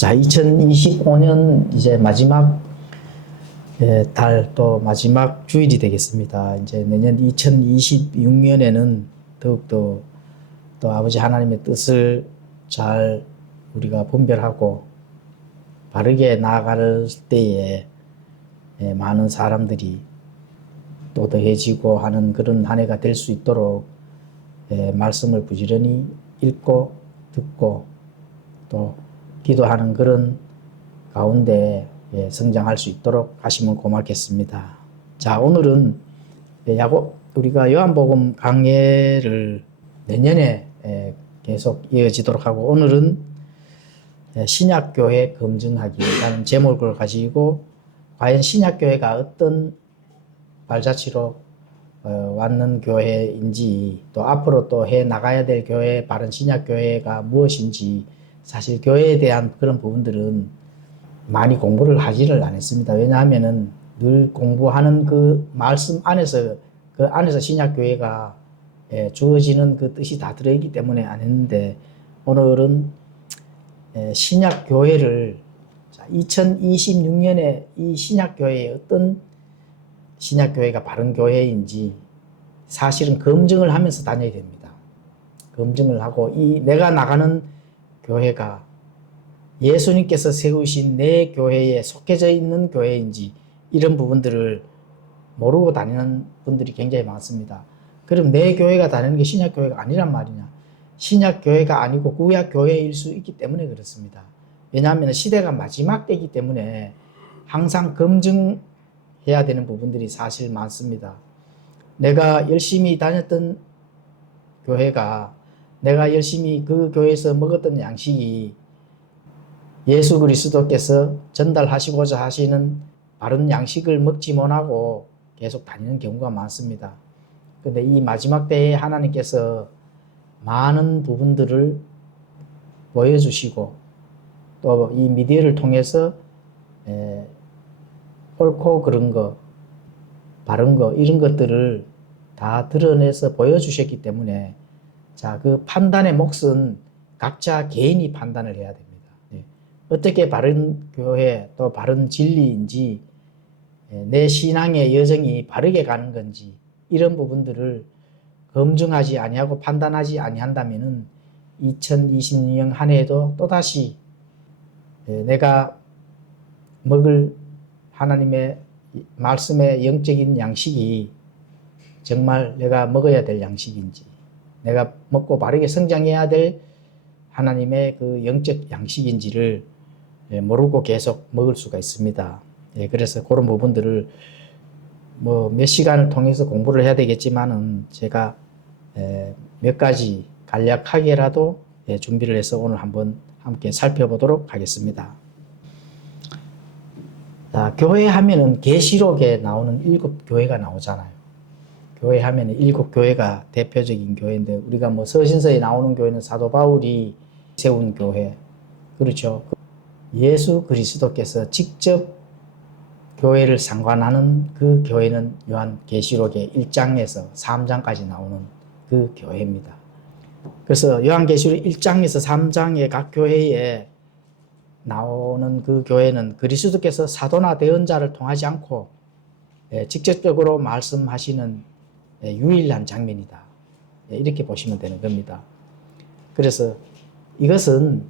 자, 2025년 이제 마지막 달 또 마지막 주일이 되겠습니다. 이제 내년 2026년에는 더욱더 또 아버지 하나님의 뜻을 잘 우리가 분별하고 바르게 나아갈 때에 많은 사람들이 또 더해지고 하는 그런 한 해가 될 수 있도록 말씀을 부지런히 읽고 듣고 또 기도하는 그런 가운데 성장할 수 있도록 하시면 고맙겠습니다. 자, 오늘은 우리가 요한복음 강해를 내년에 계속 이어지도록 하고, 오늘은 신약교회 검증하기라는 제목을 가지고 과연 신약교회가 어떤 발자취로 왔는 교회인지, 또 앞으로 또 해 나가야 될 교회, 바른 신약교회가 무엇인지, 사실 교회에 대한 그런 부분들은 많이 공부를 하지를 않았습니다. 왜냐하면은 늘 공부하는 그 말씀 안에서 그 안에서 신약교회가 주어지는 그 뜻이 다 들어있기 때문에 안 했는데, 오늘은 신약교회를 2026년에 이 신약교회에 어떤 신약교회가 바른 교회인지 사실은 검증을 하면서 다녀야 됩니다. 검증을 하고 내가 나가는 교회가 예수님께서 세우신 내 교회에 속해져 있는 교회인지, 이런 부분들을 모르고 다니는 분들이 굉장히 많습니다. 그럼 내 교회가 다니는 게 신약교회가 아니란 말이냐? 신약교회가 아니고 구약교회일 수 있기 때문에 그렇습니다. 왜냐하면 시대가 마지막 때이기 때문에 항상 검증해야 되는 부분들이 사실 많습니다. 내가 열심히 다녔던 교회가, 내가 열심히 그 교회에서 먹었던 양식이 예수 그리스도께서 전달하시고자 하시는 바른 양식을 먹지 못하고 계속 다니는 경우가 많습니다. 그런데 이 마지막 때에 하나님께서 많은 부분들을 보여주시고 또 이 미디어를 통해서 옳고 그른 거, 바른 거, 이런 것들을 다 드러내서 보여주셨기 때문에, 자, 그 판단의 몫은 각자 개인이 판단을 해야 됩니다. 어떻게 바른 교회 또 바른 진리인지, 내 신앙의 여정이 바르게 가는 건지, 이런 부분들을 검증하지 아니하고 판단하지 아니한다면은 2026년 한 해에도 또다시 내가 먹을 하나님의 말씀의 영적인 양식이 정말 내가 먹어야 될 양식인지, 내가 먹고 바르게 성장해야 될 하나님의 그 영적 양식인지를 모르고 계속 먹을 수가 있습니다. 그래서 그런 부분들을 몇 시간을 통해서 공부를 해야 되겠지만은 제가 몇 가지 간략하게라도 준비를 해서 오늘 한번 함께 살펴보도록 하겠습니다. 자, 교회 하면은 계시록에 나오는 7교회가 나오잖아요. 교회 하면은 7교회가 대표적인 교회인데, 우리가 서신서에 나오는 교회는 사도 바울이 세운 교회, 그렇죠. 예수 그리스도께서 직접 교회를 상관하는 그 교회는 요한계시록의 1장에서 3장까지 나오는 그 교회입니다. 그래서 요한계시록 1장에서 3장의 각 교회에 나오는 그 교회는 그리스도께서 사도나 대언자를 통하지 않고 직접적으로 말씀하시는 유일한 장면이다. 이렇게 보시면 되는 겁니다. 그래서 이것은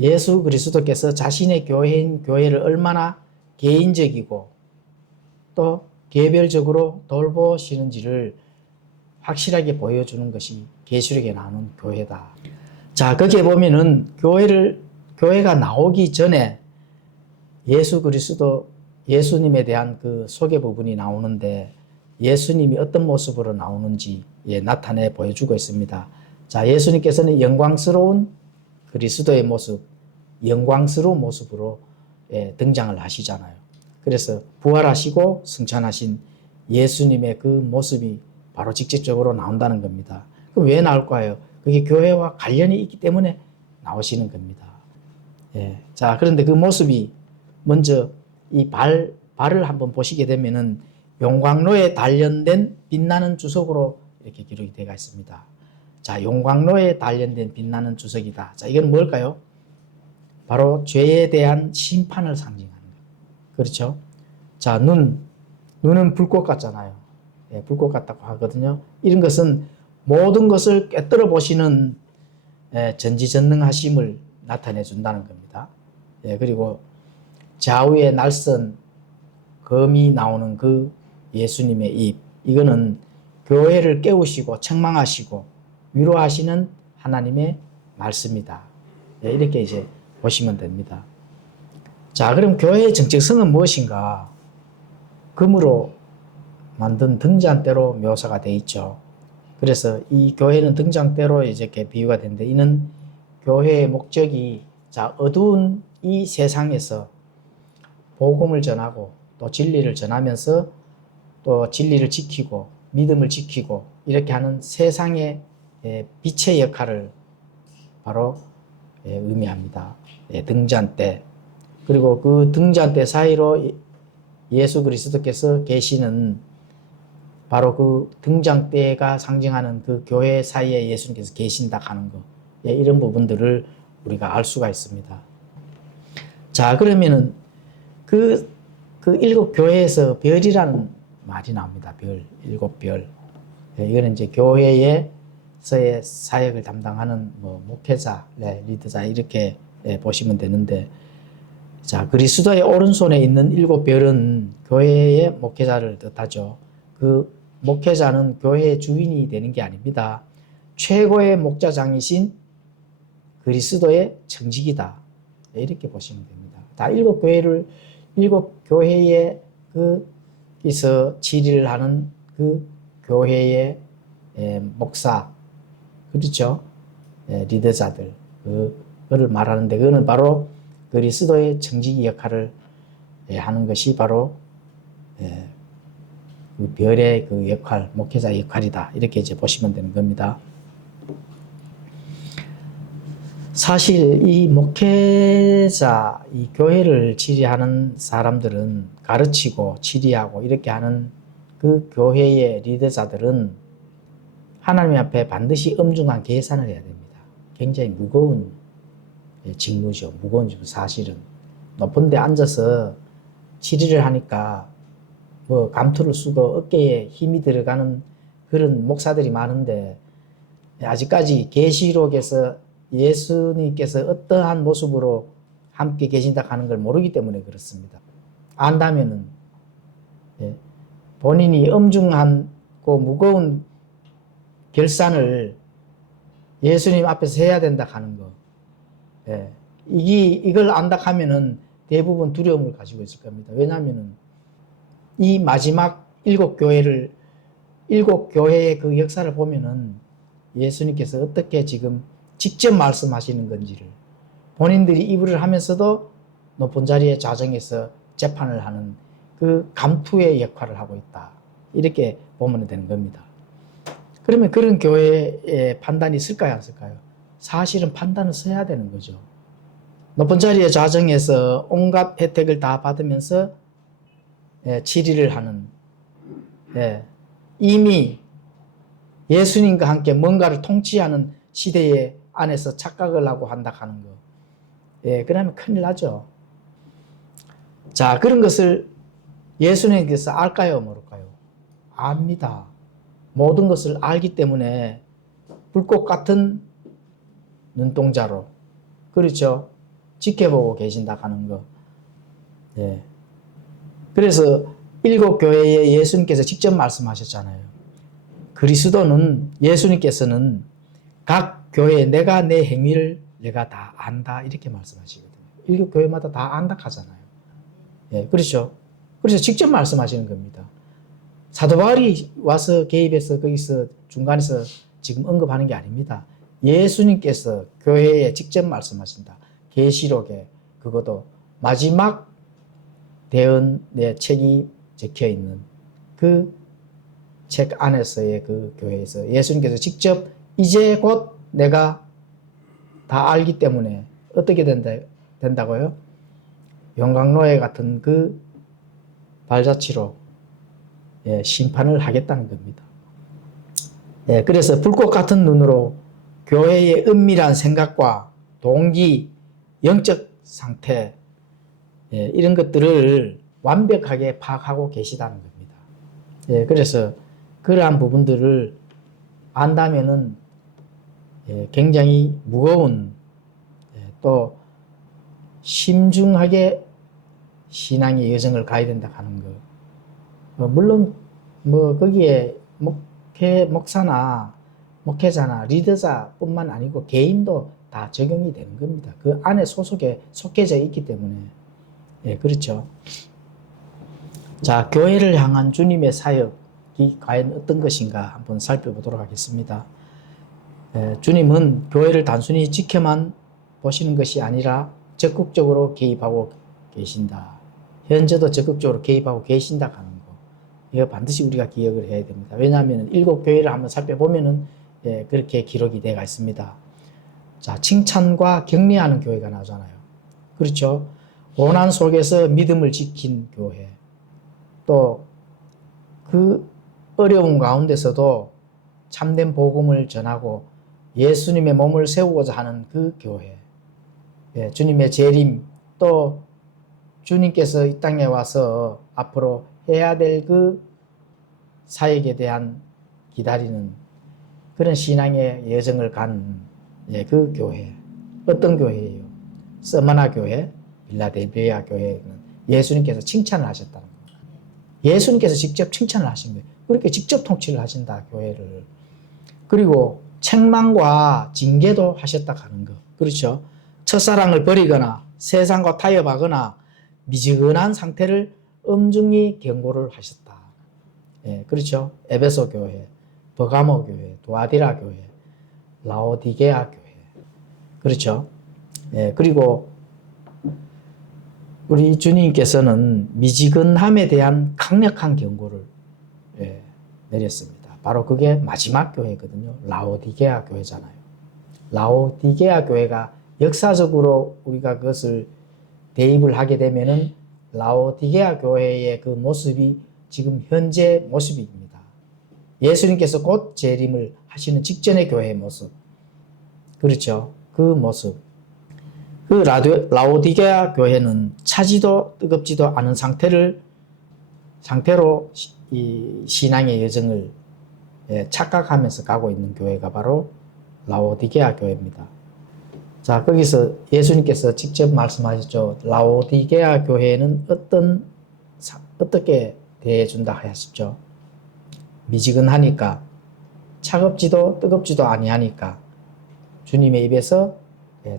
예수 그리스도께서 자신의 교회인 교회를 얼마나 개인적이고 또 개별적으로 돌보시는지를 확실하게 보여주는 것이 계시록에 나오는 교회다. 자, 거기에 보면은 교회가 나오기 전에 예수 그리스도, 예수님에 대한 그 소개 부분이 나오는데, 예수님이 어떤 모습으로 나오는지 나타내 보여주고 있습니다. 자, 예수님께서는 영광스러운 그리스도의 모습, 영광스러운 모습으로 등장을 하시잖아요. 그래서 부활하시고 승천하신 예수님의 그 모습이 바로 직접적으로 나온다는 겁니다. 그럼 왜 나올까요? 그게 교회와 관련이 있기 때문에 나오시는 겁니다. 자, 그런데 그 모습이 먼저 이 발을 한번 보시게 되면은 용광로에 단련된 빛나는 주석으로 이렇게 기록이 되어 있습니다. 자, 용광로에 단련된 빛나는 주석이다. 자, 이건 뭘까요? 바로 죄에 대한 심판을 상징하는 거예요. 그렇죠? 자, 눈은 불꽃 같잖아요. 예, 불꽃 같다고 하거든요. 이런 것은 모든 것을 꿰뚫어 보시는 전지전능하심을 나타내 준다는 겁니다. 예, 그리고 좌우에 날선 검이 나오는 그 예수님의 입, 이거는 교회를 깨우시고 책망하시고 위로하시는 하나님의 말씀이다. 예, 이렇게 이제 보시면 됩니다. 자, 그럼 교회의 정체성은 무엇인가? 금으로 만든 등잔대로 묘사가 되어 있죠. 그래서 이 교회는 등잔대로 이렇게 비유가 되는데, 이는 교회의 목적이, 자, 어두운 이 세상에서 복음을 전하고 또 진리를 전하면서 또 진리를 지키고 믿음을 지키고 이렇게 하는 세상의 빛의 역할을 바로 의미합니다. 등잔대. 그리고 그 등잔대 사이로 예수 그리스도께서 계시는 바로 그 등잔대가 상징하는 그 교회 사이에 예수님께서 계신다 하는 것, 이런 부분들을 우리가 알 수가 있습니다. 자, 그러면은 그 일곱 교회에서 별이라는 말이 나옵니다. 별, 일곱 별. 이거는 이제 교회에서의 사역을 담당하는 목회자, 리더자 이렇게 보시면 되는데, 자, 그리스도의 오른손에 있는 일곱 별은 교회의 목회자를 뜻하죠. 그 목회자는 교회의 주인이 되는 게 아닙니다. 최고의 목자장이신 그리스도의 청직이다. 이렇게 보시면 됩니다. 다 일곱 교회의 거기서 치리를 하는 그 교회의 목사, 그렇죠? 리더자들, 그거를 말하는데, 그거는 바로 그리스도의 청지기 역할을 하는 것이 바로 그 별의 그 역할, 목회자의 역할이다. 이렇게 이제 보시면 되는 겁니다. 사실 이 목회자, 이 교회를 치리하는 사람들은, 가르치고 치리하고 이렇게 하는 그 교회의 리더자들은 하나님 앞에 반드시 엄중한 계산을 해야 됩니다. 굉장히 무거운 직무죠. 무거운 직무. 사실은 높은 데 앉아서 치리를 하니까 감투를 쓰고 어깨에 힘이 들어가는 그런 목사들이 많은데, 아직까지 계시록에서 예수님께서 어떠한 모습으로 함께 계신다 하는 걸 모르기 때문에 그렇습니다. 안다면은 본인이 엄중하고 무거운 결산을 예수님 앞에서 해야 된다 하는 거, 이걸 안다 하면은 대부분 두려움을 가지고 있을 겁니다. 왜냐하면은 이 마지막 일곱 교회의 그 역사를 보면은 예수님께서 어떻게 지금 직접 말씀하시는 건지를, 본인들이 입을 하면서도 높은 자리의 좌정에서 재판을 하는 그 감투의 역할을 하고 있다. 이렇게 보면 되는 겁니다. 그러면 그런 교회에 판단이 있을까요, 안 있을까요? 사실은 판단을 써야 되는 거죠. 높은 자리의 좌정에서 온갖 혜택을 다 받으면서 치리를 하는, 이미 예수님과 함께 뭔가를 통치하는 시대에 안에서 착각을 하고 한다 하는 거, 그러면 큰일 나죠. 자, 그런 것을 예수님께서 알까요, 모를까요? 압니다. 모든 것을 알기 때문에 불꽃 같은 눈동자로, 그렇죠? 지켜보고 계신다 하는 거. 그래서 일곱 교회에 예수님께서 직접 말씀하셨잖아요. 그리스도는, 예수님께서는 각 교회에 내가 내 행위를 내가 다 안다, 이렇게 말씀하시거든요. 일곱 교회마다 다 안다 하잖아요. 그렇죠? 그래서 직접 말씀하시는 겁니다. 사도 바울이 와서 개입해서 거기서 중간에서 지금 언급하는 게 아닙니다. 예수님께서 교회에 직접 말씀하신다. 계시록에, 그것도 마지막 대언의 책이 적혀 있는 그 책 안에서의 그 교회에서 예수님께서 직접 이제 곧 내가 다 알기 때문에 어떻게 된다고요? 용광로에 같은 그 발자취로 심판을 하겠다는 겁니다. 그래서 불꽃 같은 눈으로 교회의 은밀한 생각과 동기, 영적 상태, 이런 것들을 완벽하게 파악하고 계시다는 겁니다. 그래서 그러한 부분들을 안다면은 굉장히 무거운, 또 심중하게 신앙의 여정을 가야 된다 하는 거. 물론 거기에 목사나 목회자나 리더자뿐만 아니고 개인도 다 적용이 되는 겁니다. 그 안에 속해져 있기 때문에. 그렇죠. 자, 교회를 향한 주님의 사역이 과연 어떤 것인가 한번 살펴보도록 하겠습니다. 주님은 교회를 단순히 지켜만 보시는 것이 아니라 적극적으로 개입하고 계신다. 현재도 적극적으로 개입하고 계신다 하는 거. 이거 반드시 우리가 기억을 해야 됩니다. 왜냐하면 7교회를 한번 살펴보면은 그렇게 기록이 되어 있습니다. 자, 칭찬과 격려하는 교회가 나오잖아요. 그렇죠. 고난 속에서 믿음을 지킨 교회. 또 그 어려운 가운데서도 참된 복음을 전하고 예수님의 몸을 세우고자 하는 그 교회. 주님의 재림, 또 주님께서 이 땅에 와서 앞으로 해야 될 그 사역에 대한 기다리는 그런 신앙의 여정을 간 그 교회. 어떤 교회예요? 스마나 교회, 빌라델비아 교회는 예수님께서 칭찬을 하셨다는 거예요. 예수님께서 직접 칭찬을 하신 거예요. 그렇게 직접 통치를 하신다, 교회를. 그리고 책망과 징계도 하셨다 하는 거. 그렇죠? 첫사랑을 버리거나 세상과 타협하거나 미지근한 상태를 엄중히 경고를 하셨다. 그렇죠? 에베소 교회, 버가모 교회, 도아디라 교회, 라오디게아 교회. 그렇죠? 그리고 우리 주님께서는 미지근함에 대한 강력한 경고를 내렸습니다. 바로 그게 마지막 교회거든요. 라오디게아 교회잖아요. 라오디게아 교회가 역사적으로 우리가 그것을 대입을 하게 되면은 라오디게아 교회의 그 모습이 지금 현재 모습입니다. 예수님께서 곧 재림을 하시는 직전의 교회의 모습. 그렇죠. 그 모습. 그 라오디게아 교회는 차지도 뜨겁지도 않은 상태로 이 신앙의 여정을 착각하면서 가고 있는 교회가 바로 라오디게아 교회입니다. 자, 거기서 예수님께서 직접 말씀하셨죠. 라오디게아 교회는 어떻게 대해준다 하셨죠. 미지근하니까, 차갑지도 뜨겁지도 아니하니까 주님의 입에서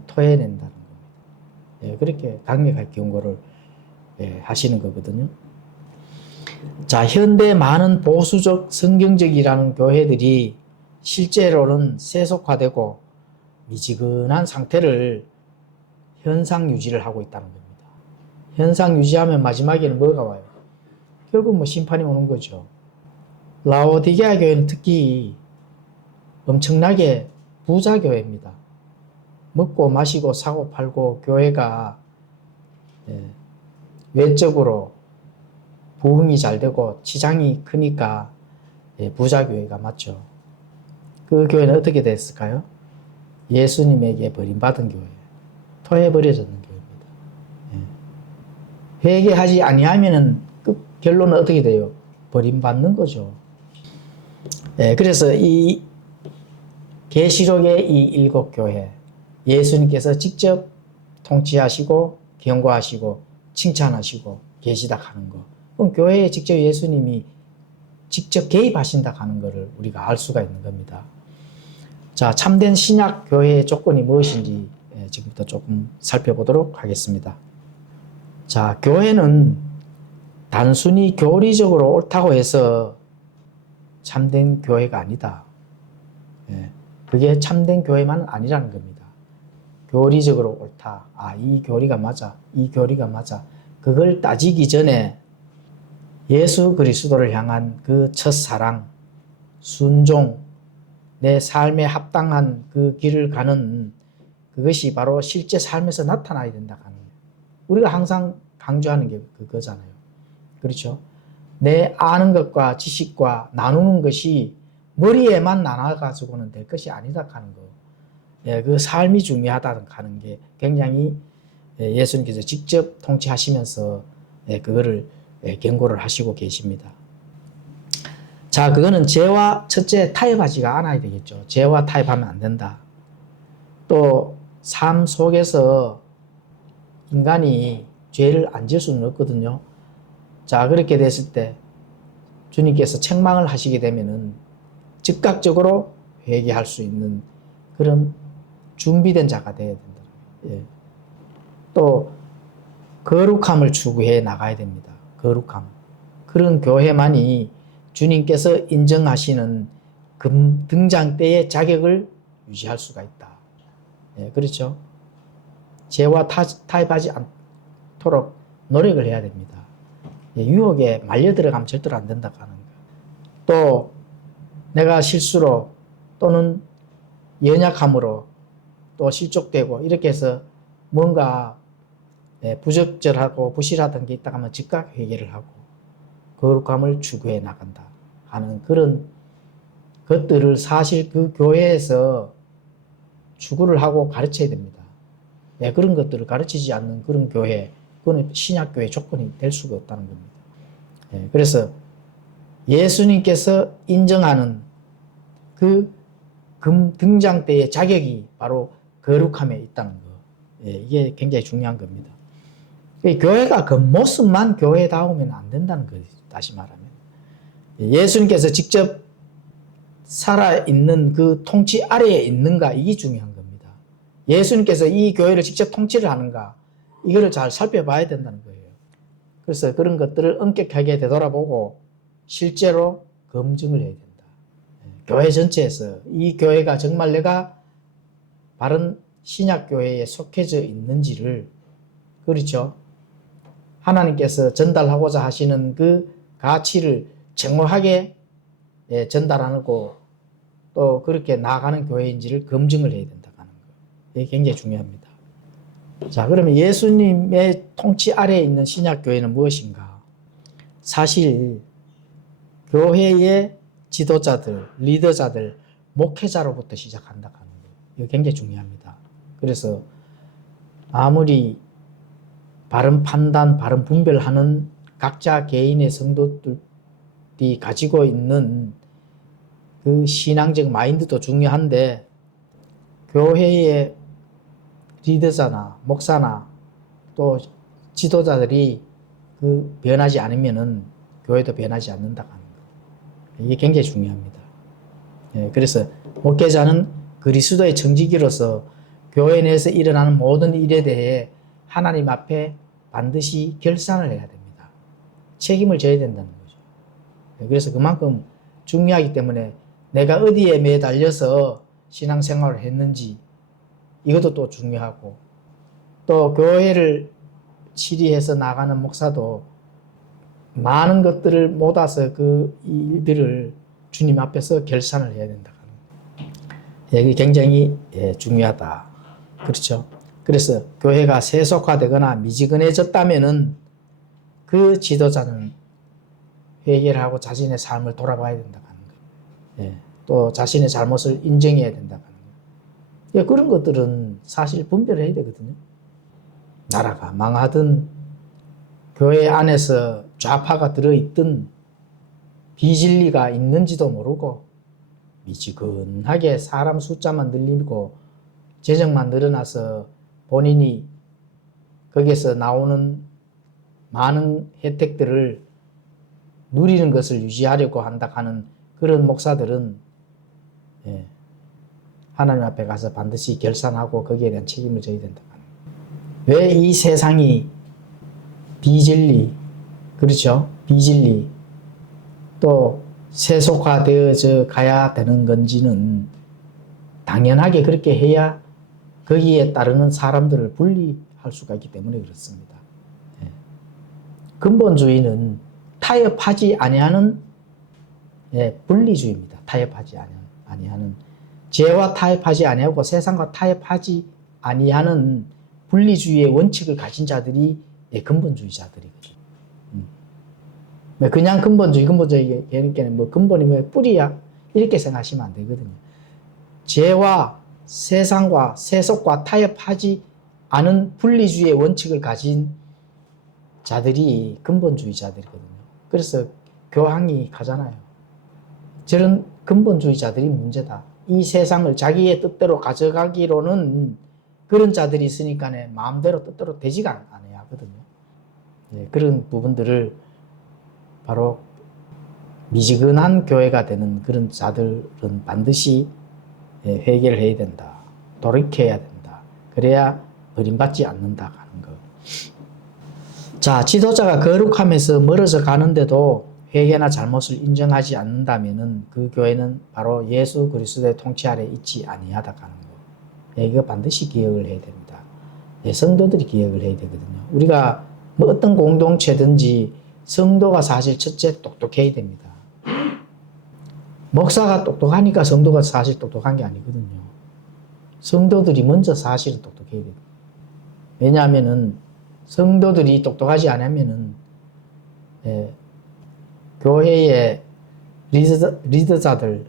토해낸다는 겁니다. 그렇게 강력하게 경고를 하시는 거거든요. 자, 현대 많은 보수적 성경적이라는 교회들이 실제로는 세속화되고 미지근한 상태를 현상 유지를 하고 있다는 겁니다. 현상 유지하면 마지막에는 뭐가 와요? 결국 심판이 오는 거죠. 라오디게아 교회는 특히 엄청나게 부자 교회입니다. 먹고 마시고 사고 팔고 교회가 외적으로 부흥이 잘 되고 지장이 크니까 부자 교회가 맞죠. 그 교회는 어떻게 됐을까요? 예수님에게 버림받은 교회, 토해버려졌는 교회입니다. 회개하지 아니하면은 그 결론은 어떻게 돼요? 버림받는 거죠. 그래서 이 계시록의 이 7교회, 예수님께서 직접 통치하시고 경고하시고 칭찬하시고 계시다 하는 거. 그럼 교회에 직접 예수님이 직접 개입하신다 하는 것을 우리가 알 수가 있는 겁니다. 자, 참된 신약 교회의 조건이 무엇인지 지금부터 조금 살펴보도록 하겠습니다. 자, 교회는 단순히 교리적으로 옳다고 해서 참된 교회가 아니다. 그게 참된 교회만 아니라는 겁니다. 교리적으로 옳다. 이 교리가 맞아. 이 교리가 맞아. 그걸 따지기 전에 예수 그리스도를 향한 그 첫사랑, 순종, 내 삶에 합당한 그 길을 가는 그것이 바로 실제 삶에서 나타나야 된다 하는 거예요. 우리가 항상 강조하는 게 그거잖아요. 그렇죠? 내 아는 것과 지식과 나누는 것이 머리에만 나눠가지고는 될 것이 아니다 하는 거. 그 삶이 중요하다는 하는 게 굉장히 예수님께서 직접 통치하시면서 그거를 경고를 하시고 계십니다. 자, 그거는 죄와 첫째 타협하지가 않아야 되겠죠. 죄와 타협하면 안 된다. 또 삶 속에서 인간이 죄를 안 지을 수는 없거든요. 자, 그렇게 됐을 때 주님께서 책망을 하시게 되면은 즉각적으로 회개할 수 있는 그런 준비된 자가 되어야 된다. 예. 또 거룩함을 추구해 나가야 됩니다. 거룩함. 그런 교회만이 주님께서 인정하시는 등장대의 자격을 유지할 수가 있다. 예, 그렇죠. 죄와 타협하지 않도록 노력을 해야 됩니다. 예, 유혹에 말려 들어가면 절대로 안 된다고 하는 거예요. 또 내가 실수로 또는 연약함으로 또 실족되고 이렇게 해서 뭔가 부적절하고 부실하던 게 있다고 하면 즉각 회개를 하고 거룩함을 추구해 나간다 하는 그런 것들을 사실 그 교회에서 추구를 하고 가르쳐야 됩니다. 그런 것들을 가르치지 않는 그런 교회, 그건 신약교회 조건이 될 수가 없다는 겁니다. 그래서 예수님께서 인정하는 그 등장대의 자격이 바로 거룩함에 있다는 거. 이게 굉장히 중요한 겁니다. 교회가 겉모습만 교회다우면 안 된다는 거예요. 다시 말하면. 예수님께서 직접 살아있는 그 통치 아래에 있는가, 이게 중요한 겁니다. 예수님께서 이 교회를 직접 통치를 하는가, 이거를 잘 살펴봐야 된다는 거예요. 그래서 그런 것들을 엄격하게 되돌아보고 실제로 검증을 해야 된다. 교회 전체에서 이 교회가 정말 내가 바른 신약교회에 속해져 있는지를, 그렇죠? 하나님께서 전달하고자 하시는 그 가치를 정확하게 전달하고 또 그렇게 나아가는 교회인지를 검증을 해야 된다고 하는 거예요. 이게 굉장히 중요합니다. 자, 그러면 예수님의 통치 아래에 있는 신약교회는 무엇인가? 사실 교회의 지도자들, 리더자들, 목회자로부터 시작한다고 하는 거예요. 이거 굉장히 중요합니다. 그래서 아무리 바른 판단, 바른 분별하는 각자 개인의 성도들이 가지고 있는 그 신앙적 마인드도 중요한데, 교회의 리더자나 목사나 또 지도자들이 그 변하지 않으면은 교회도 변하지 않는다고 하는 거예요. 이게 굉장히 중요합니다. 그래서 목회자는 그리스도의 청지기로서 교회 내에서 일어나는 모든 일에 대해 하나님 앞에 반드시 결산을 해야 됩니다. 책임을 져야 된다는 거죠. 그래서 그만큼 중요하기 때문에 내가 어디에 매달려서 신앙생활을 했는지 이것도 또 중요하고, 또 교회를 치리해서 나가는 목사도 많은 것들을 모아서 그 일들을 주님 앞에서 결산을 해야 된다. 이게 굉장히 중요하다. 그렇죠? 그래서 교회가 세속화되거나 미지근해졌다면은 그 지도자는 회개를 하고 자신의 삶을 돌아봐야 된다고 하는 거예요. 또 자신의 잘못을 인정해야 된다고 하는 거예요. 그런 것들은 사실 분별을 해야 되거든요. 나라가 망하든 교회 안에서 좌파가 들어있든 비진리가 있는지도 모르고 미지근하게 사람 숫자만 늘리고 재정만 늘어나서 본인이 거기에서 나오는 많은 혜택들을 누리는 것을 유지하려고 한다 하는 그런 목사들은 하나님 앞에 가서 반드시 결산하고 거기에 대한 책임을 져야 된다. 왜 이 세상이 비진리, 그렇죠? 비진리, 또 세속화되어져 가야 되는 건지는 당연하게 그렇게 해야 거기에 따르는 사람들을 분리할 수가 있기 때문에 그렇습니다. 근본주의는 타협하지 아니하는 분리주의입니다. 타협하지 아니하는, 죄와 타협하지 아니하고 세상과 타협하지 아니하는 분리주의의 원칙을 가진 자들이 근본주의자들이거든요. 그냥 근본주의 뭐 근본이 뭐 뿌리야 이렇게 생각하시면 안 되거든요. 죄와 세상과 세속과 타협하지 아는 분리주의의 원칙을 가진 자들이 근본주의자들이거든요. 그래서 교황이 가잖아요. 저런 근본주의자들이 문제다. 이 세상을 자기의 뜻대로 가져가기로는 그런 자들이 있으니까 마음대로 뜻대로 되지가 않아야 하거든요. 예, 그런 부분들을 바로 미지근한 교회가 되는 그런 자들은 반드시 회개를 해야 된다. 돌이켜야 된다. 그래야 버림받지 않는다 하는 거. 자, 지도자가 거룩함에서 멀어져 가는데도 회개나 잘못을 인정하지 않는다면은 그 교회는 바로 예수 그리스도의 통치 아래 있지 아니하다 하는 거. 이거 반드시 기억을 해야 됩니다. 성도들이 기억을 해야 되거든요. 우리가 뭐 어떤 공동체든지 성도가 사실 첫째 똑똑해야 됩니다. 목사가 똑똑하니까 성도가 사실 똑똑한 게 아니거든요. 성도들이 먼저 사실은 똑똑해야 됩니다. 왜냐하면은 성도들이 똑똑하지 않으면은 교회의 리더자들,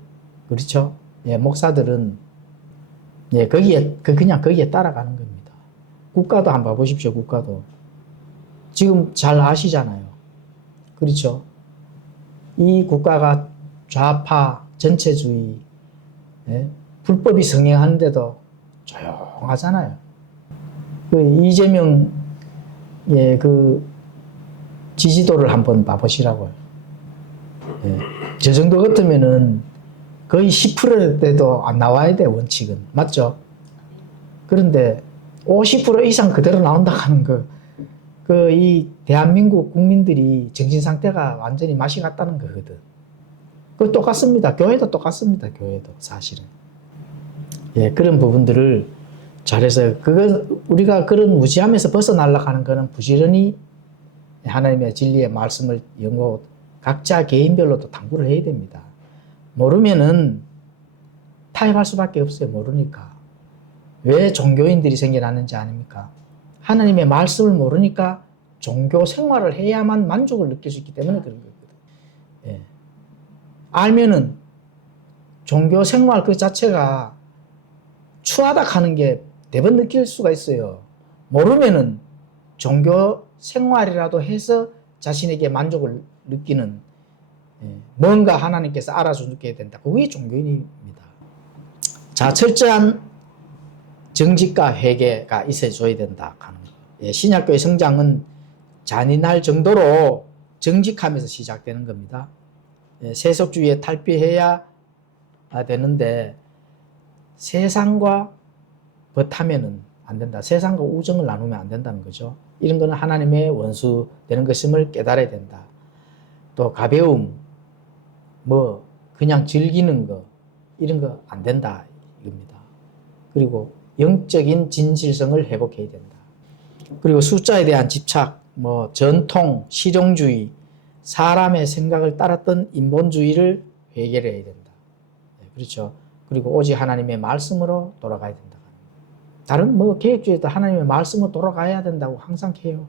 그렇죠? 목사들은 그냥 거기에 따라가는 겁니다. 국가도 한번 봐보십시오. 국가도 지금 잘 아시잖아요. 그렇죠? 이 국가가 좌파 전체주의, 불법이 성행하는데도 조용하잖아요. 그 이재명의 그 지지도를 한번 봐보시라고요. 저 정도 같으면은 거의 10%대도 안 나와야 돼, 원칙은. 맞죠? 그런데 50% 이상 그대로 나온다 하는 거, 이 대한민국 국민들이 정신 상태가 완전히 맛이 갔다는 거거든. 그 똑같습니다. 교회도 똑같습니다. 교회도 사실은. 그런 부분들을 잘해서 우리가 그런 무지함에서 벗어나려고 하는 거는 부지런히 하나님의 진리의 말씀을 연구하고 각자 개인별로도 탐구를 해야 됩니다. 모르면은 타협할 수밖에 없어요. 모르니까. 왜 종교인들이 생겨났는지 아닙니까? 하나님의 말씀을 모르니까 종교 생활을 해야만 만족을 느낄 수 있기 때문에 그런 거거든요. 알면은 종교 생활 그 자체가 추하다 하는 게 대번 느낄 수가 있어요. 모르면은 종교 생활이라도 해서 자신에게 만족을 느끼는 뭔가 하나님께서 알아주게 된다. 그게 종교인입니다. 자, 철저한 정직과 회개가 있어줘야 된다 하는 거. 신약교회 성장은 잔인할 정도로 정직함에서 시작되는 겁니다. 세속주의에 탈피해야 되는데 세상과 버타면은 안 된다. 세상과 우정을 나누면 안 된다는 거죠. 이런 거는 하나님의 원수 되는 것임을 깨달아야 된다. 또 가벼움, 그냥 즐기는 거, 이런 거 안 된다 이겁니다. 그리고 영적인 진실성을 회복해야 된다. 그리고 숫자에 대한 집착, 전통, 실용주의, 사람의 생각을 따랐던 인본주의를 회개를 해야 된다. 그렇죠. 그리고 오직 하나님의 말씀으로 돌아가야 된다. 다른 개혁주의도 하나님의 말씀으로 돌아가야 된다고 항상 해요.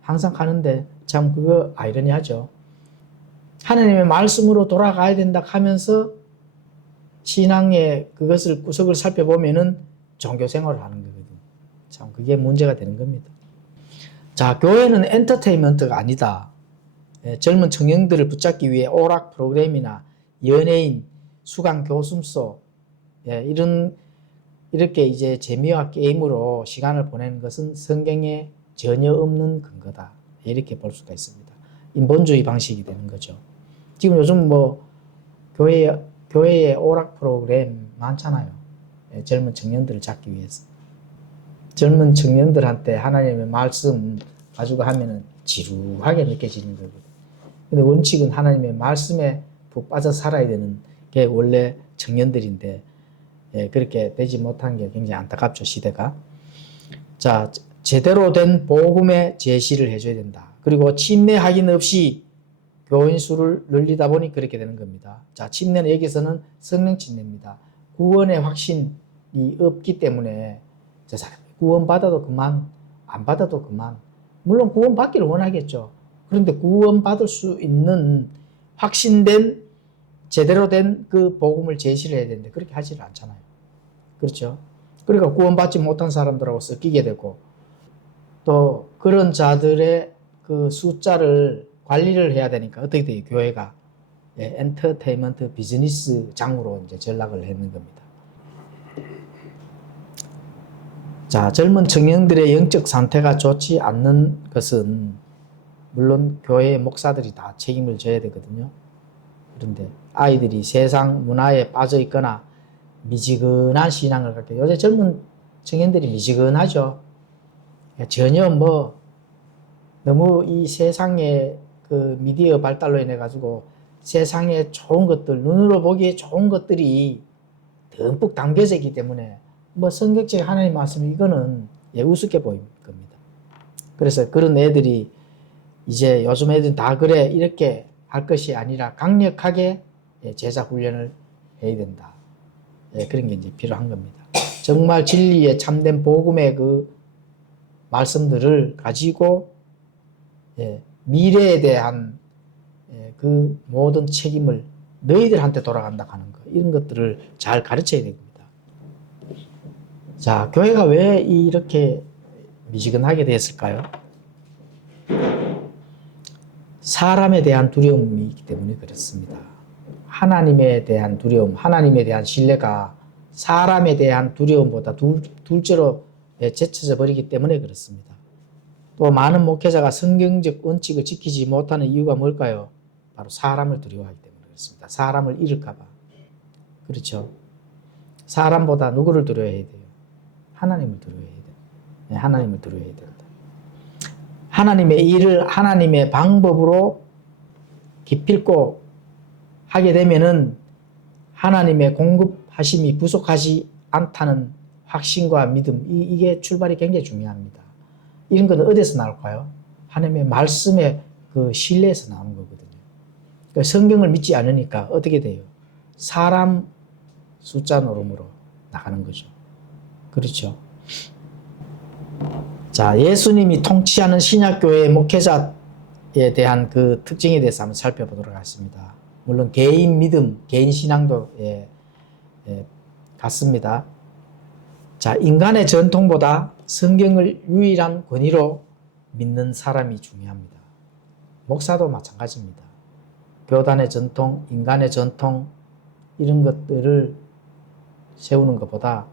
항상 하는데 참 그거 아이러니하죠. 하나님의 말씀으로 돌아가야 된다 하면서 신앙의 그것을 구석을 살펴보면은 종교 생활을 하는 거거든요. 참 그게 문제가 되는 겁니다. 자, 교회는 엔터테인먼트가 아니다. 젊은 청년들을 붙잡기 위해 오락 프로그램이나 연예인, 수강 교습소, 이렇게 이제 재미와 게임으로 시간을 보내는 것은 성경에 전혀 없는 근거다. 이렇게 볼 수가 있습니다. 인본주의 방식이 되는 거죠. 지금 요즘 교회에 오락 프로그램 많잖아요. 젊은 청년들을 잡기 위해서. 젊은 청년들한테 하나님의 말씀 가지고 하면은 지루하게 느껴지는 거거든요. 근데 원칙은 하나님의 말씀에 푹 빠져 살아야 되는 게 원래 청년들인데, 그렇게 되지 못한 게 굉장히 안타깝죠, 시대가. 자, 제대로 된 복음의 제시를 해줘야 된다. 그리고 침례 확인 없이 교인 수를 늘리다 보니 그렇게 되는 겁니다. 자, 침례는 여기서는 성령 침례입니다. 구원의 확신이 없기 때문에 구원 받아도 그만, 안 받아도 그만. 물론 구원 받기를 원하겠죠. 그런데 구원 받을 수 있는 확신된 제대로 된 그 복음을 제시를 해야 되는데 그렇게 하지를 않잖아요. 그렇죠? 그러니까 구원받지 못한 사람들하고 섞이게 되고 또 그런 자들의 그 숫자를 관리를 해야 되니까 어떻게 돼요? 교회가 엔터테인먼트 비즈니스 장으로 이제 전락을 했는 겁니다. 자, 젊은 청년들의 영적 상태가 좋지 않는 것은 물론 교회의 목사들이 다 책임을 져야 되거든요. 그런데 아이들이 세상 문화에 빠져 있거나 미지근한 신앙을 갖게, 요새 젊은 청년들이 미지근하죠. 전혀 너무 이 세상의 그 미디어 발달로 인해 가지고 세상에 좋은 것들, 눈으로 보기에 좋은 것들이 듬뿍 담겨져 있기 때문에 성경책 하나님 말씀 이거는 우습게 보일 겁니다. 그래서 그런 애들이 이제 요즘 애들은 다 그래 이렇게 할 것이 아니라 강력하게 제자 훈련을 해야 된다. 그런 게 이제 필요한 겁니다. 정말 진리의 참된 복음의 그 말씀들을 가지고 미래에 대한 그 모든 책임을 너희들한테 돌아간다 하는 거, 이런 것들을 잘 가르쳐야 됩니다. 자, 교회가 왜 이렇게 미지근하게 됐을까요? 사람에 대한 두려움이 있기 때문에 그렇습니다. 하나님에 대한 두려움, 하나님에 대한 신뢰가 사람에 대한 두려움보다 둘째로 제쳐져 버리기 때문에 그렇습니다. 또 많은 목회자가 성경적 원칙을 지키지 못하는 이유가 뭘까요? 바로 사람을 두려워하기 때문에 그렇습니다. 사람을 잃을까 봐. 그렇죠. 사람보다 누구를 두려워해야 돼요? 하나님을 두려워해야 돼요. 하나님을 두려워해야 된다. 하나님의 일을 하나님의 방법으로 기필코 하게 되면은 하나님의 공급하심이 부족하지 않다는 확신과 믿음, 이게 출발이 굉장히 중요합니다. 이런 건 어디서 나올까요? 하나님의 말씀의 그 신뢰에서 나오는 거거든요. 그러니까 성경을 믿지 않으니까 어떻게 돼요? 사람 숫자 노름으로 나가는 거죠. 그렇죠. 자, 예수님이 통치하는 신약교회의 목회자에 대한 그 특징에 대해서 한번 살펴보도록 하겠습니다. 물론 개인 믿음, 개인 신앙도 같습니다. 자, 인간의 전통보다 성경을 유일한 권위로 믿는 사람이 중요합니다. 목사도 마찬가지입니다. 교단의 전통, 인간의 전통, 이런 것들을 세우는 것보다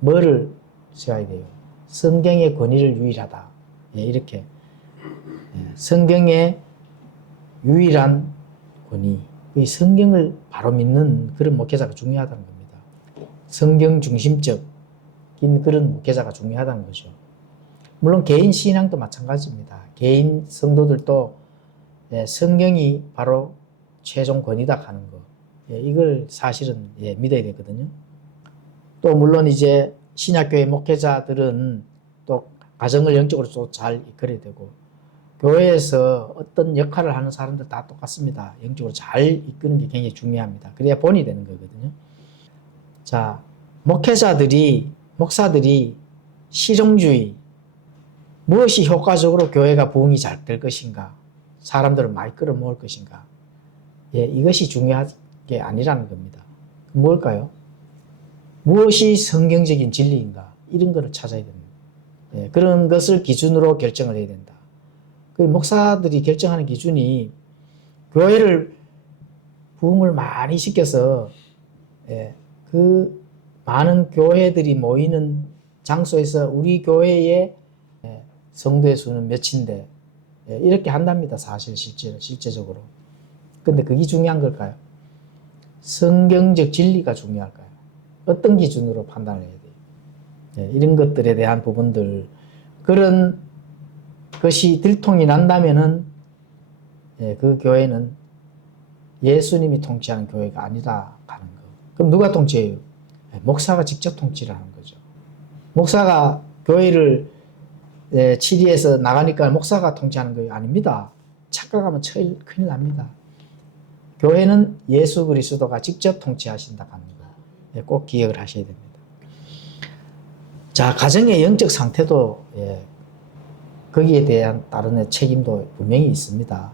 뭐를 세워야 돼요? 성경의 권위를 유일하다. 이렇게 성경의 유일한 권위, 이 성경을 바로 믿는 그런 목회자가 중요하다는 겁니다. 성경 중심적인 그런 목회자가 중요하다는 거죠. 물론 개인 신앙도 마찬가지입니다. 개인 성도들도 성경이 바로 최종 권위다 하는 거, 이걸 사실은 믿어야 되거든요. 또 물론 이제 신약교회 목회자들은 또 가정을 영적으로 또 잘 이끌어야 되고, 교회에서 어떤 역할을 하는 사람들 다 똑같습니다. 영적으로 잘 이끄는 게 굉장히 중요합니다. 그래야 본이 되는 거거든요. 자, 목사들이 실용주의, 무엇이 효과적으로 교회가 부흥이 잘 될 것인가, 사람들을 많이 끌어모을 것인가, 이것이 중요한 게 아니라는 겁니다. 뭘까요? 무엇이 성경적인 진리인가, 이런 것을 찾아야 됩니다. 그런 것을 기준으로 결정을 해야 된다. 그 목사들이 결정하는 기준이 교회를 부흥을 많이 시켜서 그 많은 교회들이 모이는 장소에서 우리 교회의 성도의 수는 몇인데 이렇게 한답니다. 사실 실제적으로. 근데 그게 중요한 걸까요? 성경적 진리가 중요할까요? 어떤 기준으로 판단을 해야 돼요? 이런 것들에 대한 부분들, 그런 것이 들통이 난다면은 그 교회는 예수님이 통치하는 교회가 아니다 하는 거. 그럼 누가 통치해요? 목사가 직접 통치를 하는 거죠. 목사가 교회를 치리해서 나가니까 목사가 통치하는 거 아닙니다. 착각하면 큰일 납니다. 교회는 예수 그리스도가 직접 통치하신다 하는 거. 꼭 기억을 하셔야 됩니다. 자, 가정의 영적 상태도 거기에 대한 다른 책임도 분명히 있습니다.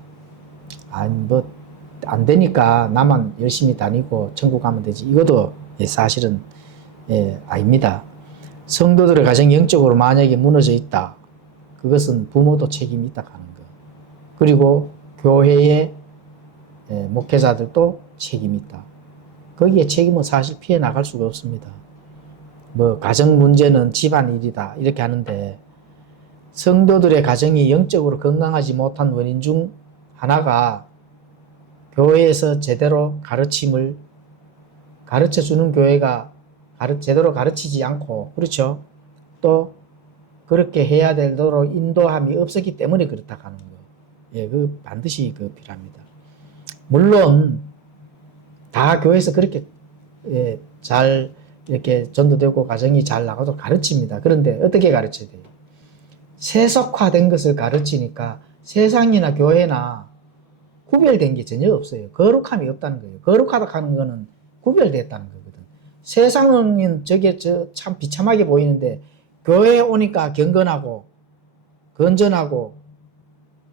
안 되니까 나만 열심히 다니고 천국 가면 되지, 이것도 사실은 아닙니다. 성도들의 가정이 영적으로 만약에 무너져 있다, 그것은 부모도 책임이 있다 하는 거. 그리고 교회의 목회자들도 책임이 있다. 거기에 책임은 사실 피해 나갈 수가 없습니다. 뭐 가정 문제는 집안 일이다 이렇게 하는데 성도들의 가정이 영적으로 건강하지 못한 원인 중 하나가 교회에서 제대로 가르침을 가르쳐주는 교회가 제대로 가르치지 않고, 그렇죠? 또 그렇게 해야 되도록 인도함이 없었기 때문에 그렇다 하는 거. 예, 그 반드시 그 필요합니다. 물론 다 교회에서 그렇게 잘 이렇게 전도되고 가정이 잘 나가도록 가르칩니다. 그런데 어떻게 가르쳐야 돼요? 세속화된 것을 가르치니까 세상이나 교회나 구별된 게 전혀 없어요. 거룩함이 없다는 거예요. 거룩하다 하는 거는 구별됐다는 거거든. 세상은 저게 참 비참하게 보이는데 교회에 오니까 경건하고 건전하고,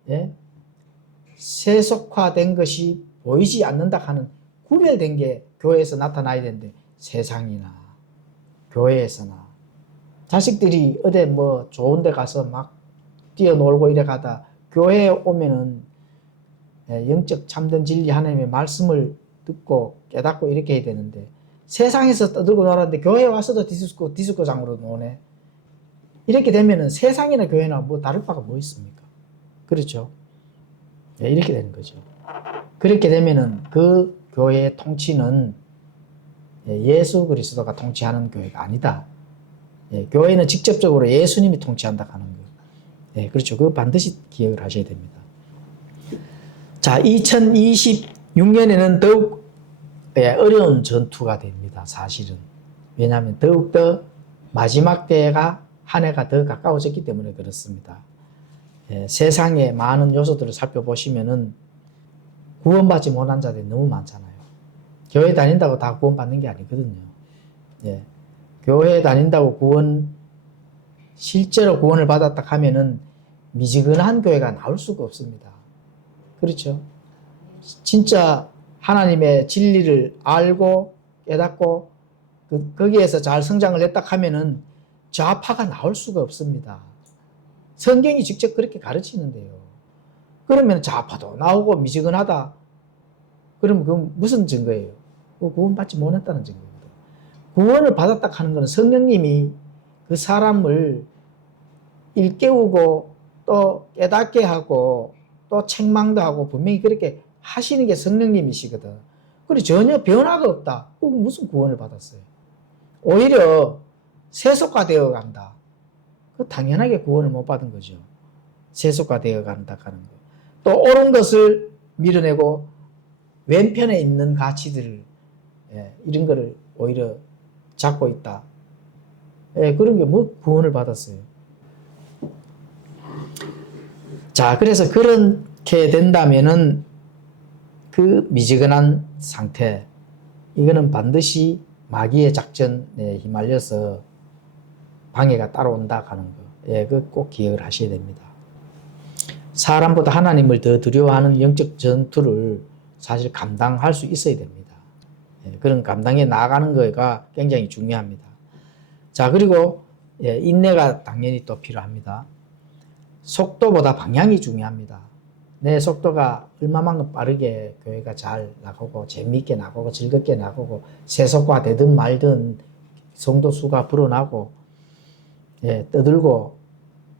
예? 세속화된 것이 보이지 않는다 하는 구별된 게 교회에서 나타나야 되는데 세상이나 교회에서나 자식들이 어디 뭐 좋은 데 가서 막 뛰어놀고 이래 가다 교회에 오면은 영적 참된 진리 하나님의 말씀을 듣고 깨닫고 이렇게 해야 되는데 세상에서 떠들고 놀았는데 교회에 와서도 디스코장으로 노네. 이렇게 되면은 세상이나 교회나 뭐 다를 바가 뭐 있습니까? 그렇죠? 이렇게 되는 거죠. 그렇게 되면은 그 교회의 통치는 예수 그리스도가 통치하는 교회가 아니다. 교회는 직접적으로 예수님이 통치한다 하는 거. 그렇죠. 그거 반드시 기억을 하셔야 됩니다. 자, 2026년에는 더욱 어려운 전투가 됩니다. 사실은. 왜냐하면 더욱더 마지막 때가 한 해가 더 가까워졌기 때문에 그렇습니다. 세상의 많은 요소들을 살펴보시면은 구원받지 못한 자들이 너무 많잖아요. 교회 다닌다고 다 구원받는 게 아니거든요. 교회 다닌다고 실제로 구원을 받았다 하면은 미지근한 교회가 나올 수가 없습니다. 그렇죠? 진짜 하나님의 진리를 알고 깨닫고 거기에서 잘 성장을 했다 하면은 좌파가 나올 수가 없습니다. 성경이 직접 그렇게 가르치는데요. 그러면 좌파도 나오고 미지근하다. 그러면 그건 무슨 증거예요? 구원받지 못했다는 증거입니다. 구원을 받았다 하는 것은 성령님이 그 사람을 일깨우고 또 깨닫게 하고 또 책망도 하고 분명히 그렇게 하시는 게 성령님이시거든. 그리고 전혀 변화가 없다. 무슨 구원을 받았어요? 오히려 세속화되어 간다. 그 당연하게 구원을 못 받은 거죠. 세속화되어 간다 하는 거. 또 옳은 것을 밀어내고 왼편에 있는 가치들을 이런 거를 오히려 잡고 있다. 그런 게 뭐 구원을 받았어요. 자, 그래서 그렇게 된다면은 그 미지근한 상태, 이거는 반드시 마귀의 작전에 휘말려서 방해가 따라온다 하는 거. 그거 꼭 기억을 하셔야 됩니다. 사람보다 하나님을 더 두려워하는 영적 전투를 사실 감당할 수 있어야 됩니다. 그런 감당해 나가는 거가 굉장히 중요합니다. 자, 그리고 인내가 당연히 또 필요합니다. 속도보다 방향이 중요합니다. 내 속도가 얼마만큼 빠르게 교회가 잘 나가고 재미있게 나가고 즐겁게 나가고 세속화되든 말든 성도 수가 불어나고 떠들고,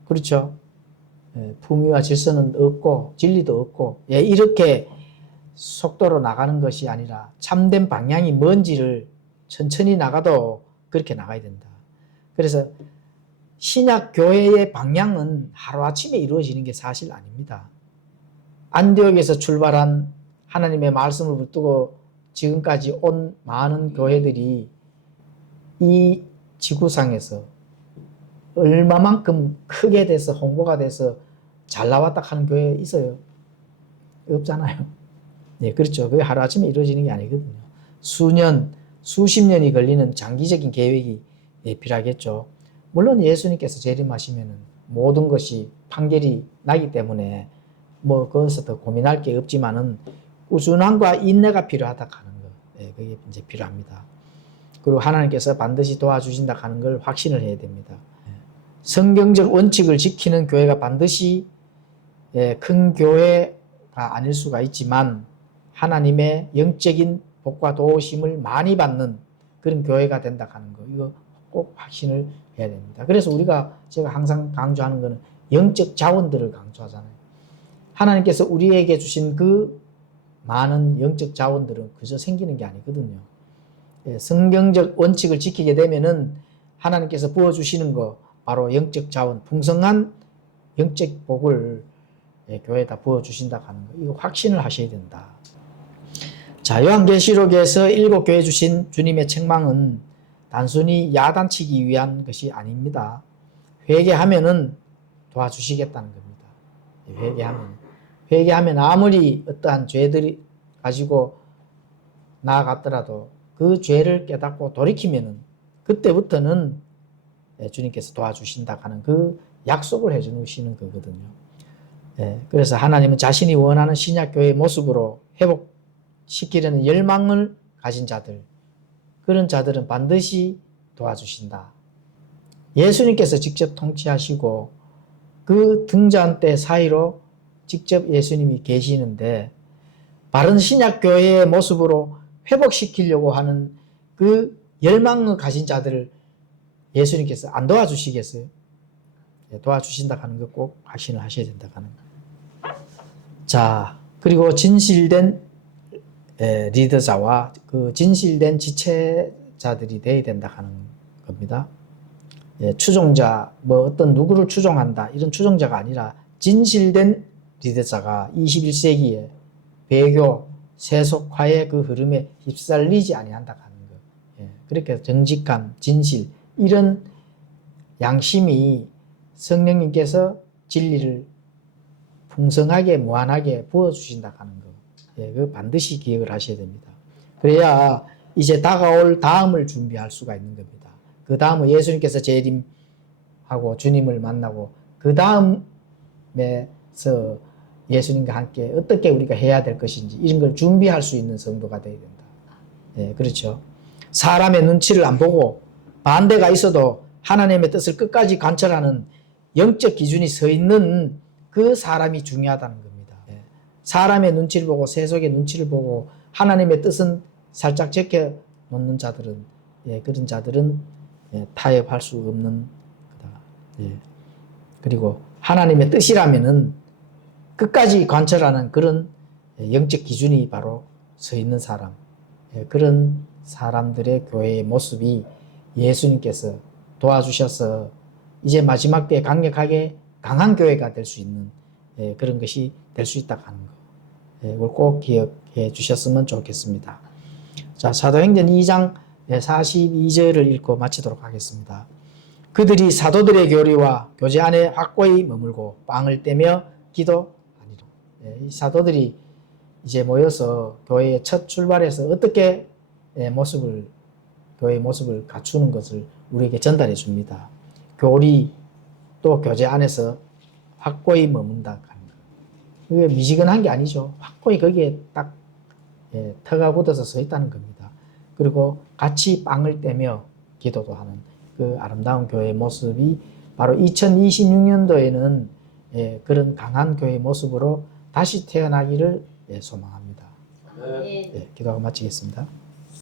그렇죠? 품위와 질서는 없고 진리도 없고 이렇게 속도로 나가는 것이 아니라 참된 방향이 뭔지를 천천히 나가도 그렇게 나가야 된다. 그래서 신약 교회의 방향은 하루아침에 이루어지는 게 사실 아닙니다. 안디옥에서 출발한 하나님의 말씀을 붙들고 지금까지 온 많은 교회들이 이 지구상에서 얼마만큼 크게 돼서 홍보가 돼서 잘 나왔다 하는 교회 있어요? 없잖아요. 그렇죠. 그게 하루아침에 이루어지는 게 아니거든요. 수년, 수십 년이 걸리는 장기적인 계획이 필요하겠죠. 물론 예수님께서 재림하시면은 모든 것이 판결이 나기 때문에 뭐 거기서 더 고민할 게 없지만은 꾸준함과 인내가 필요하다 하는 거, 그게 이제 필요합니다. 그리고 하나님께서 반드시 도와주신다 하는 걸 확신을 해야 됩니다. 성경적 원칙을 지키는 교회가 반드시 큰 교회가 아닐 수가 있지만 하나님의 영적인 복과 도우심을 많이 받는 그런 교회가 된다 하는 거, 이거 꼭 확신을 해야 됩니다. 그래서 제가 항상 강조하는 거는 영적 자원들을 강조하잖아요. 하나님께서 우리에게 주신 그 많은 영적 자원들은 그저 생기는 게 아니거든요. 성경적 원칙을 지키게 되면은 하나님께서 부어주시는 거, 바로 영적 자원, 풍성한 영적 복을 교회에다 부어주신다 하는 거, 이거 확신을 하셔야 된다. 자, 요한계시록에서 7교회 주신 주님의 책망은 단순히 야단치기 위한 것이 아닙니다. 회개하면은 도와주시겠다는 겁니다. 회개하면 아무리 어떠한 죄들이 가지고 나아갔더라도 그 죄를 깨닫고 돌이키면은 그때부터는 주님께서 도와주신다 하는 그 약속을 해주시는 거거든요. 그래서 하나님은 자신이 원하는 신약교회의 모습으로 회복시키려는 열망을 가진 자들, 그런 자들은 반드시 도와주신다. 예수님께서 직접 통치하시고 그 등잔대 사이로 직접 예수님이 계시는데 바른 신약교회의 모습으로 회복시키려고 하는 그 열망을 가진 자들을 예수님께서 안 도와주시겠어요? 도와주신다 하는 거 꼭 확신을 하셔야 된다 하는 거. 자, 그리고 진실된 리더자와 그 진실된 지체자들이 되어야 된다 하는 겁니다. 추종자, 어떤 누구를 추종한다, 이런 추종자가 아니라 진실된 리더자가 21세기에 배교, 세속화의 그 흐름에 휩쓸리지 아니한다 하는 거. 그렇게 정직함, 진실, 이런 양심이 성령님께서 진리를 풍성하게 무한하게 부어주신다 하는 거. 그 반드시 기억을 하셔야 됩니다. 그래야 이제 다가올 다음을 준비할 수가 있는 겁니다. 그 다음은 예수님께서 재림하고 주님을 만나고 그 다음에서 예수님과 함께 어떻게 우리가 해야 될 것인지 이런 걸 준비할 수 있는 성도가 되어야 된다. 그렇죠. 사람의 눈치를 안 보고 반대가 있어도 하나님의 뜻을 끝까지 관철하는 영적 기준이 서 있는 그 사람이 중요하다는 겁니다. 사람의 눈치를 보고 세속의 눈치를 보고 하나님의 뜻은 살짝 제껴 놓는 자들은, 그런 자들은 타협할 수 없는 거다. 그리고 하나님의 뜻이라면은 끝까지 관철하는 그런 영적 기준이 바로 서 있는 사람, 그런 사람들의 교회의 모습이 예수님께서 도와주셔서 이제 마지막 때에 강력하게 강한 교회가 될 수 있는 그런 것이 될 수 있다고 하는 거, 이걸 꼭 기억해 주셨으면 좋겠습니다. 자, 사도행전 2장 42절을 읽고 마치도록 하겠습니다. 그들이 사도들의 교리와 교제 안에 확고히 머물고 빵을 떼며 기도하니라. 이 사도들이 이제 모여서 교회의 첫 출발에서 어떻게 교회의 모습을 갖추는 것을 우리에게 전달해 줍니다. 교리 또 교제 안에서 확고히 머문다. 이게 미지근한 게 아니죠. 확고히 거기에 딱 터가 굳어서 서 있다는 겁니다. 그리고 같이 빵을 떼며 기도도 하는 그 아름다운 교회의 모습이 바로 2026년도에는 그런 강한 교회의 모습으로 다시 태어나기를 소망합니다. 기도하고 마치겠습니다.